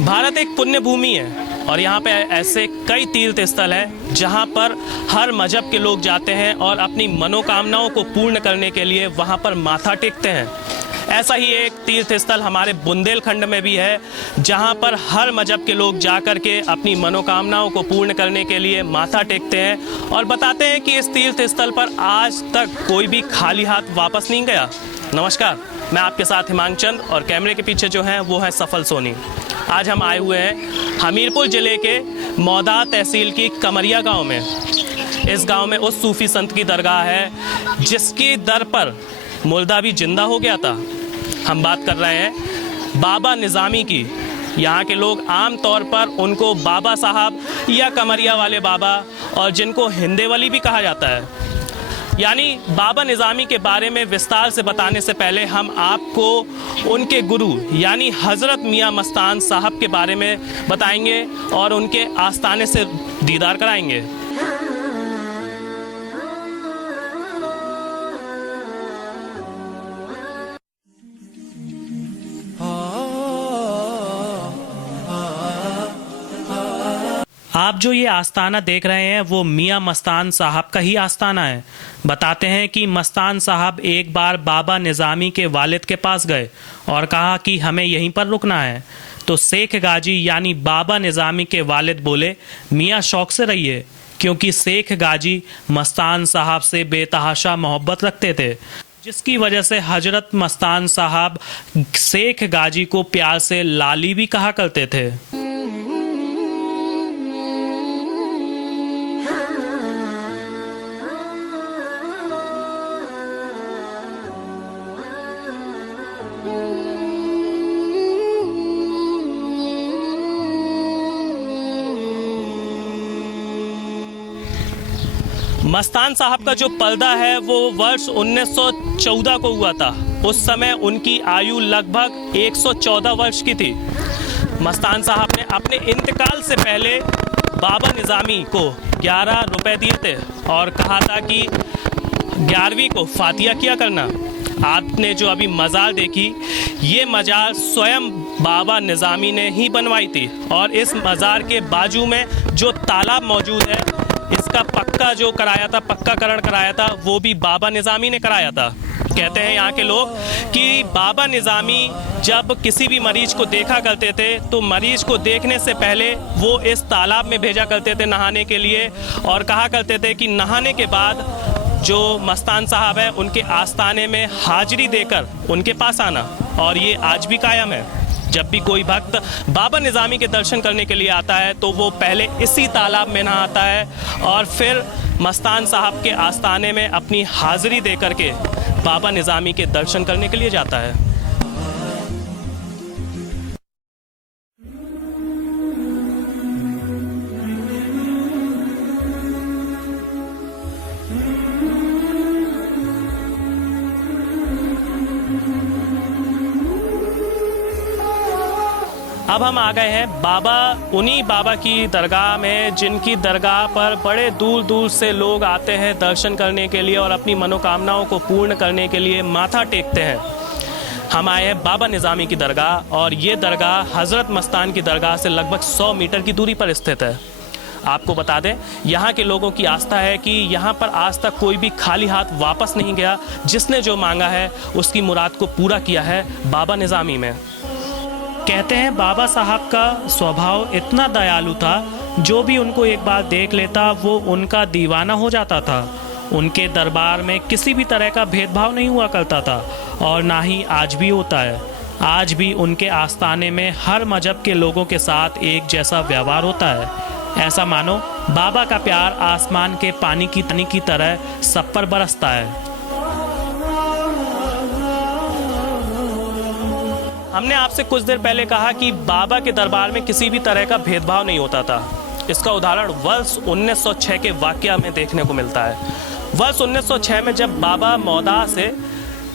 भारत एक पुण्य भूमि है और यहाँ पे ऐसे कई तीर्थ स्थल हैं जहाँ पर हर मजहब के लोग जाते हैं और अपनी मनोकामनाओं को पूर्ण करने के लिए वहाँ पर माथा टेकते हैं। ऐसा ही एक तीर्थ स्थल हमारे बुंदेलखंड में भी है जहाँ पर हर मजहब के लोग जाकर के अपनी मनोकामनाओं को पूर्ण करने के लिए माथा टेकते हैं और बताते हैं कि इस तीर्थ स्थल पर आज तक कोई भी खाली हाथ वापस नहीं गया। नमस्कार, मैं आपके साथ हिमांग चंद और कैमरे के पीछे जो हैं वो है सफल सोनी। आज हम आए हुए हैं हमीरपुर ज़िले के मौदा तहसील की कमरिया गांव में। इस गांव में उस सूफ़ी संत की दरगाह है जिसकी दर पर मुर्दा भी जिंदा हो गया था। हम बात कर रहे हैं बाबा निज़ामी की। यहाँ के लोग आम तौर पर उनको बाबा साहब या कमरिया वाले बाबा और जिनको हिंदे वली भी कहा जाता है। यानी बाबा निज़ामी के बारे में विस्तार से बताने से पहले हम आपको उनके गुरु यानी हज़रत मियाँ मस्तान साहब के बारे में बताएंगे और उनके आस्थाने से दीदार कराएंगे। आप जो ये आस्थाना देख रहे हैं वो मियाँ मस्तान साहब का ही आस्थाना है। बताते हैं कि मस्तान साहब एक बार बाबा निज़ामी के वालिद के पास गए और कहा कि हमें यहीं पर रुकना है। तो शेख गाजी यानी बाबा निज़ामी के वालिद बोले, मियाँ शौक से रहिए, क्योंकि शेख गाजी मस्तान साहब से बेतहाशा मोहब्बत रखते थे, जिसकी वजह से हजरत मस्तान साहब शेख गाजी को प्यार से लाली भी कहा करते थे। मस्तान साहब का जो पर्दा है वो वर्ष 1914 को हुआ था। उस समय उनकी आयु लगभग 114 वर्ष की थी। मस्तान साहब ने अपने इंतकाल से पहले बाबा निज़ामी को 11 रुपए दिए थे और कहा था कि 11वीं को फातिया किया करना। आपने जो अभी मज़ार देखी, ये मज़ार स्वयं बाबा निज़ामी ने ही बनवाई थी और इस मज़ार के बाजू में जो तालाब मौजूद है इसका पक्काकरण कराया था वो भी बाबा निज़ामी ने कराया था। कहते हैं यहाँ के लोग कि बाबा निज़ामी जब किसी भी मरीज को देखा करते थे तो मरीज को देखने से पहले वो इस तालाब में भेजा करते थे नहाने के लिए और कहा करते थे कि नहाने के बाद जो मस्तान साहब है उनके आस्थाने में हाजिरी देकर उनके पास आना। और ये आज भी कायम है। जब भी कोई भक्त बाबा निज़ामी के दर्शन करने के लिए आता है तो वो पहले इसी तालाब में नहाता है और फिर मस्तान साहब के आस्थाने में अपनी हाज़िरी दे करके बाबा निज़ामी के दर्शन करने के लिए जाता है। अब हम आ गए हैं उन्हीं बाबा की दरगाह में जिनकी दरगाह पर बड़े दूर दूर से लोग आते हैं दर्शन करने के लिए और अपनी मनोकामनाओं को पूर्ण करने के लिए माथा टेकते हैं। हम आए हैं बाबा निज़ामी की दरगाह और ये दरगाह हज़रत मस्तान की दरगाह से लगभग 100 मीटर की दूरी पर स्थित है। आपको बता दें, यहाँ के लोगों की आस्था है कि यहाँ पर आज तक कोई भी खाली हाथ वापस नहीं गया। जिसने जो मांगा है उसकी मुराद को पूरा किया है बाबा निज़ामी में। कहते हैं बाबा साहब का स्वभाव इतना दयालु था, जो भी उनको एक बार देख लेता वो उनका दीवाना हो जाता था। उनके दरबार में किसी भी तरह का भेदभाव नहीं हुआ करता था और ना ही आज भी होता है। आज भी उनके आस्थाने में हर मजहब के लोगों के साथ एक जैसा व्यवहार होता है। ऐसा मानो बाबा का प्यार आसमान के पानी की तरह सब पर बरसता है। हमने आपसे कुछ देर पहले कहा कि बाबा के दरबार में किसी भी तरह का भेदभाव नहीं होता था। इसका उदाहरण वर्ष 1906 के वाकया में देखने को मिलता है। वर्ष 1906 में जब बाबा मौदा से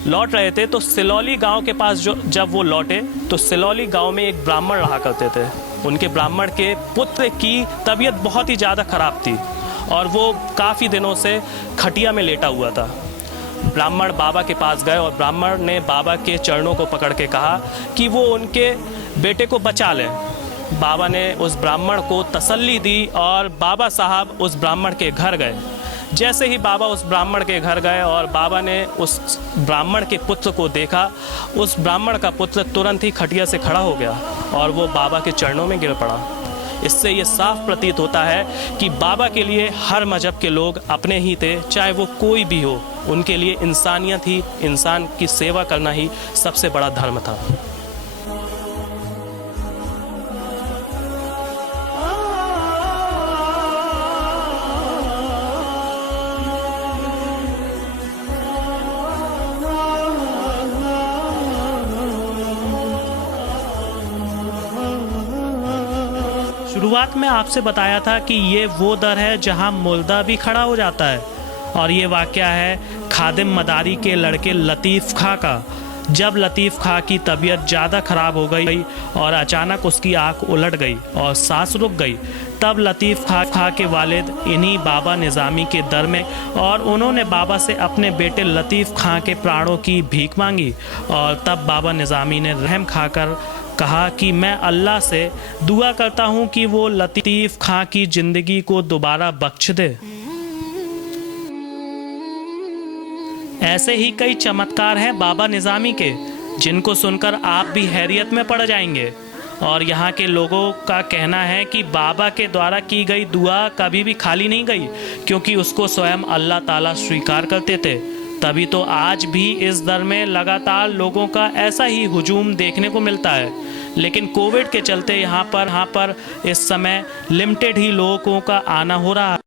लौट रहे थे तो सिलौली गांव के पास जब वो लौटे तो सिलौली गांव में एक ब्राह्मण रहा करते थे। उनके ब्राह्मण के पुत्र की तबीयत बहुत ही ज़्यादा ख़राब थी और वो काफ़ी दिनों से खटिया में लेटा हुआ था। ब्राह्मण बाबा के पास गए और ब्राह्मण ने बाबा के चरणों को पकड़ के कहा कि वो उनके बेटे को बचा लें। बाबा ने उस ब्राह्मण को तसल्ली दी और बाबा साहब उस ब्राह्मण के घर गए। जैसे ही बाबा उस ब्राह्मण के घर गए और बाबा ने उस ब्राह्मण के पुत्र को देखा, उस ब्राह्मण का पुत्र तुरंत ही खटिया से खड़ा हो गया और वो बाबा के चरणों में गिर पड़ा। इससे ये साफ प्रतीत होता है कि बाबा के लिए हर मजहब के लोग अपने ही थे, चाहे वो कोई भी हो। उनके लिए इंसानियत ही, इंसान की सेवा करना ही सबसे बड़ा धर्म था। शुरुआत में आपसे बताया था कि ये वो दर है जहां मुर्दा भी खड़ा हो जाता है, और ये वाक़या है खादिम मदारी के लड़के लतीफ़ खां का। जब लतीफ़ खां की तबीयत ज़्यादा ख़राब हो गई और अचानक उसकी आंख उलट गई और सांस रुक गई, तब लतीफ़ खां के वालिद इन्हीं बाबा निज़ामी के दर में, और उन्होंने बाबा से अपने बेटे लतीफ़ खां के प्राणों की भीख मांगी। और तब बाबा निज़ामी ने रहम खाकर कहा कि मैं अल्लाह से दुआ करता हूँ कि वो लतीफ़ खां की ज़िंदगी को दोबारा बख्श दे। ऐसे ही कई चमत्कार हैं बाबा निज़ामी के, जिनको सुनकर आप भी हैरियत में पड़ जाएंगे। और यहाँ के लोगों का कहना है कि बाबा के द्वारा की गई दुआ कभी भी खाली नहीं गई, क्योंकि उसको स्वयं अल्लाह ताला स्वीकार करते थे। तभी तो आज भी इस दर में लगातार लोगों का ऐसा ही हुजूम देखने को मिलता है। लेकिन कोविड के चलते यहाँ पर इस समय लिमिटेड ही लोगों का आना हो रहा है।